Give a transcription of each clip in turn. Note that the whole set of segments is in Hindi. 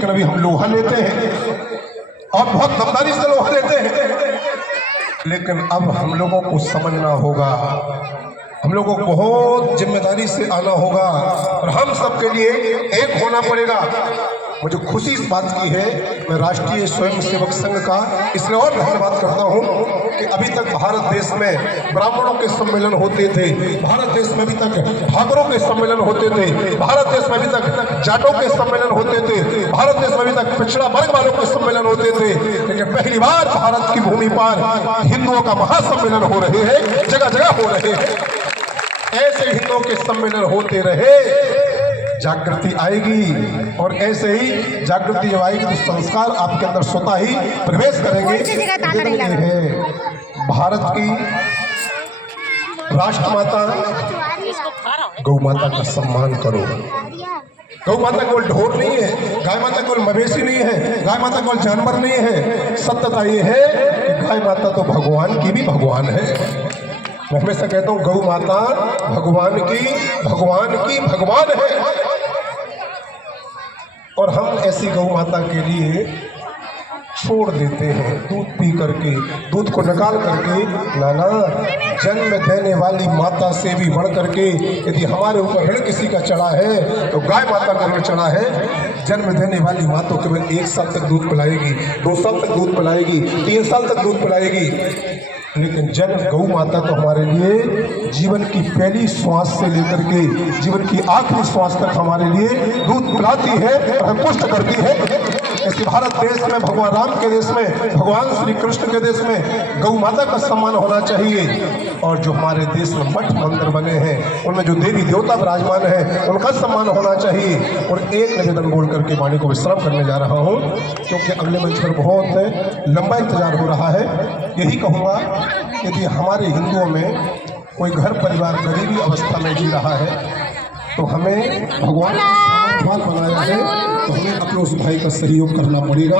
लेकिन अभी हम लोहा लेते हैं और बहुत दमदारी से लोहा लेते हैं, लेकिन अब हम लोगों को समझना होगा, हम लोगों को बहुत जिम्मेदारी से आना होगा और हम सबके लिए एक होना पड़ेगा। मुझे खुशी इस बात की है, मैं राष्ट्रीय स्वयंसेवक संघ का इसलिए और धन्यवाद करता हूं कि अभी तक भारत देश में ब्राह्मणों के सम्मेलन होते थे, भारत देश में अभी तक ठाकुरों के सम्मेलन होते थे, भारत देश में अभी तक जाटों के सम्मेलन होते थे, भारत देश में अभी तक पिछड़ा वर्ग वालों के सम्मेलन होते थे, लेकिन पहली बार भारत की भूमि पर हिंदुओं का महासम्मेलन हो रहे हैं, जगह जगह हो रहे हैं। ऐसे हिंदुओं के सम्मेलन होते रहे, जागृति आएगी और ऐसे ही जागृति जब आएगी तो संस्कार आपके अंदर स्वतः ही प्रवेश करेंगे। भारत की राष्ट्रमाता गौ माता का सम्मान करो। गौ माता केवल ढोर नहीं है, गाय माता केवल मवेशी नहीं है, गाय माता केवल जानवर नहीं है। सत्यता ये है कि गाय माता तो भगवान की भी भगवान है। मैं हमेशा कहता हूँ गौ माता भगवान की भगवान है और हम ऐसी गौ माता के लिए छोड़ देते हैं दूध पी करके, दूध को निकाल करके। नाना, जन्म देने वाली माता से भी बढ़ करके यदि हमारे ऊपर ऋण किसी का चढ़ा है तो गाय माता का ऋण चढ़ा है। जन्म देने वाली माँ तो केवल 1 साल तक दूध पिलाएगी, 2 साल तक दूध पिलाएगी, 3 साल तक दूध पिलाएगी, लेकिन जन्म गौ माता तो हमारे लिए जीवन की पहली श्वास से लेकर के जीवन की आखिरी श्वास तक हमारे लिए दूध पिलाती है और हमें पुष्ट करती है। ऐसे भारत देश में, भगवान राम के देश में, भगवान श्री कृष्ण के देश में गौ माता का सम्मान होना चाहिए। और जो हमारे देश में मठ मंदिर बने हैं उनमें जो देवी देवता विराजमान है उनका सम्मान होना चाहिए। और एक निवेदन बोल करके वाणी को विश्राम करने जा रहा हूँ, क्योंकि अगले मंच पर बहुत लंबा इंतजार हो रहा है। यही कहूँगा, यदि हमारे हिंदुओं में कोई घर परिवार गरीबी अवस्था में जी रहा है तो हमें भगवान बनाया है तो हमें अपने उस भाई का सहयोग करना पड़ेगा,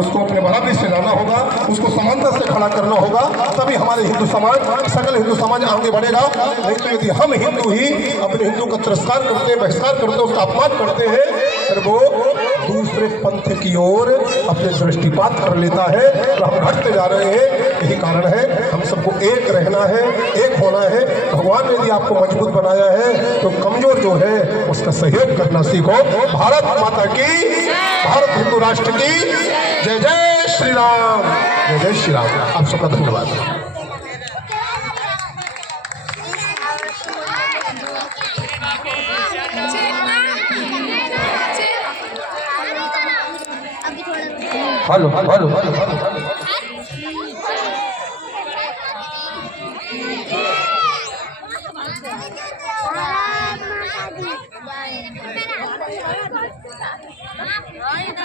उसको अपने बराबरी से लाना होगा, उसको समानता से खड़ा करना होगा, तभी हमारे हिंदू समाज, सकल हिंदू समाज आगे बढ़ेगा। नहीं तो यदि हम हिंदू ही अपने हिंदू का तिरस्कार करते हैं, बहिष्कार करते हैं, उसका अपमान करते हैं, फिर वो दूसरे पंथ की ओर अपने दृष्टिपात कर लेता है और हम घटते जा रहे हैं। यही कारण है हम सबको एक रहना है, एक होना है। भगवान ने यदि आपको मजबूत बनाया है तो कमजोर जो है उसका सहयोग करना सीखो। भारत माता की, भारत हिंदू राष्ट्र की जय जय श्री राम, जय जय श्री राम। आप सबका धन्यवाद। Hello hello hello hello.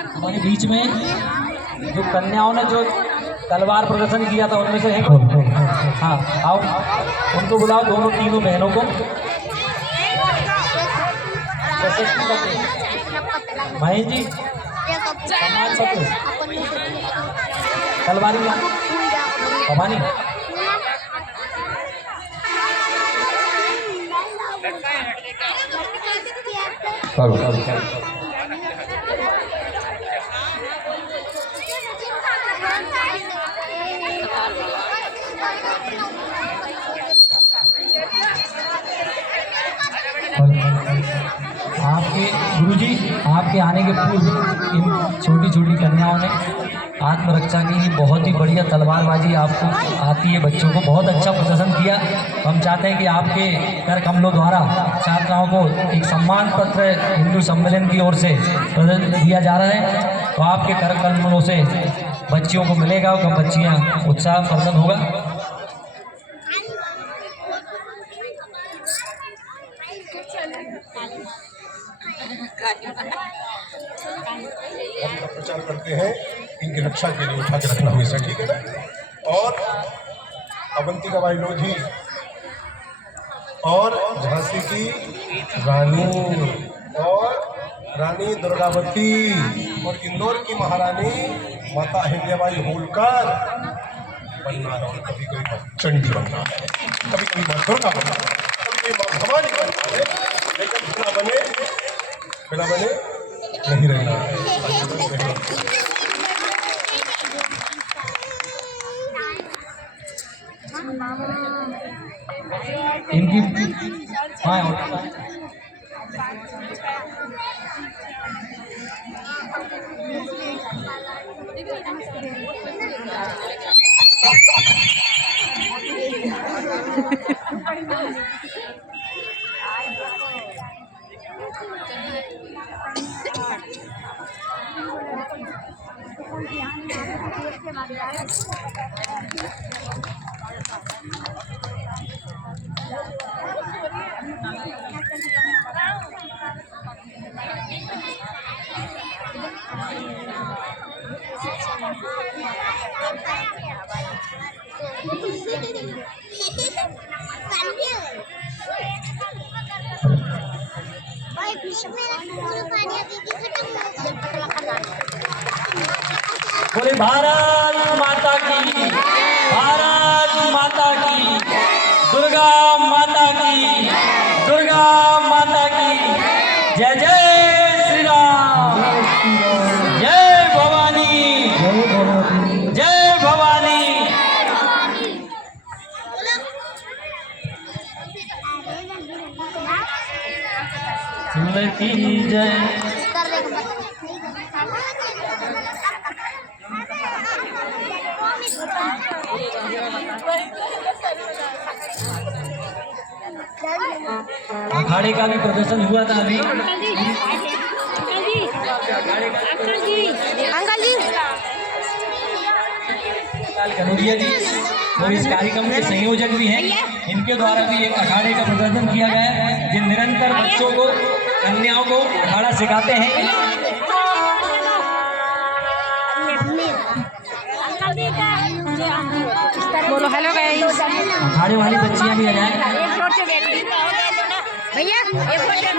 हमारे बीच में जो कन्याओं ने जो तलवार प्रदर्शन किया था उनमें से है, हाँ आओ उनको बुलाओ, दोनों तीनों बहनों को। महेश जी तलवारी भवानी आपके गुरुजी, आपके आने के पूर्व इन छोटी छोटी कन्याओं ने आत्मरक्षा के लिए बहुत ही बढ़िया तलवारबाजी आपको आती है, बच्चों को बहुत अच्छा प्रदर्शन किया। हम चाहते हैं कि आपके कर कमलों द्वारा छात्राओं को एक सम्मान पत्र हिंदू सम्मेलन की ओर से प्रदान दिया जा रहा है, तो आपके कर कमलों से बच्चियों को मिलेगा और बच्चियाँ उत्साह प्रदर्शन होगा। प्रचार करते हैं, इनकी रक्षा के लिए उठा के रखना हमेशा, ठीक है ना। और अवंतिका बाई लोधी और झांसी की रानी और रानी दुर्गावती और इंदौर की महारानी माता अहिल्याबाई होलकर बनना है। कभी कभी चंडी बनना है, कभी कभी माँ दुर्गा बनना है, कभी कभी माँ भवानी बनना है, लेकिन बिना बने नहीं रहना है। उठाएं उठाएं। बोले भारत माता की, भारत माता की, दुर्गा माता की, दुर्गा माता की। जय जय श्री राम, जय भवानी, जय भवानी। की जय। अखाड़े का भी प्रदर्शन हुआ था अभी। अंकल जी कनौजिया जी और इस कार्यक्रम के संयोजक भी हैं, इनके द्वारा भी एक अखाड़े का प्रदर्शन किया गया है, जिन निरंतर बच्चों को, कन्याओं को अखाड़ा सिखाते हैं। बोलो हेलो गाइस। अखाड़े वाली बच्चियां भी आ जाए। भैया एक फोटो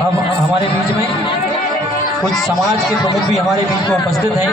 अब हमारे बीच में कुछ समाज के प्रमुख भी हमारे बीच में उपस्थित हैं।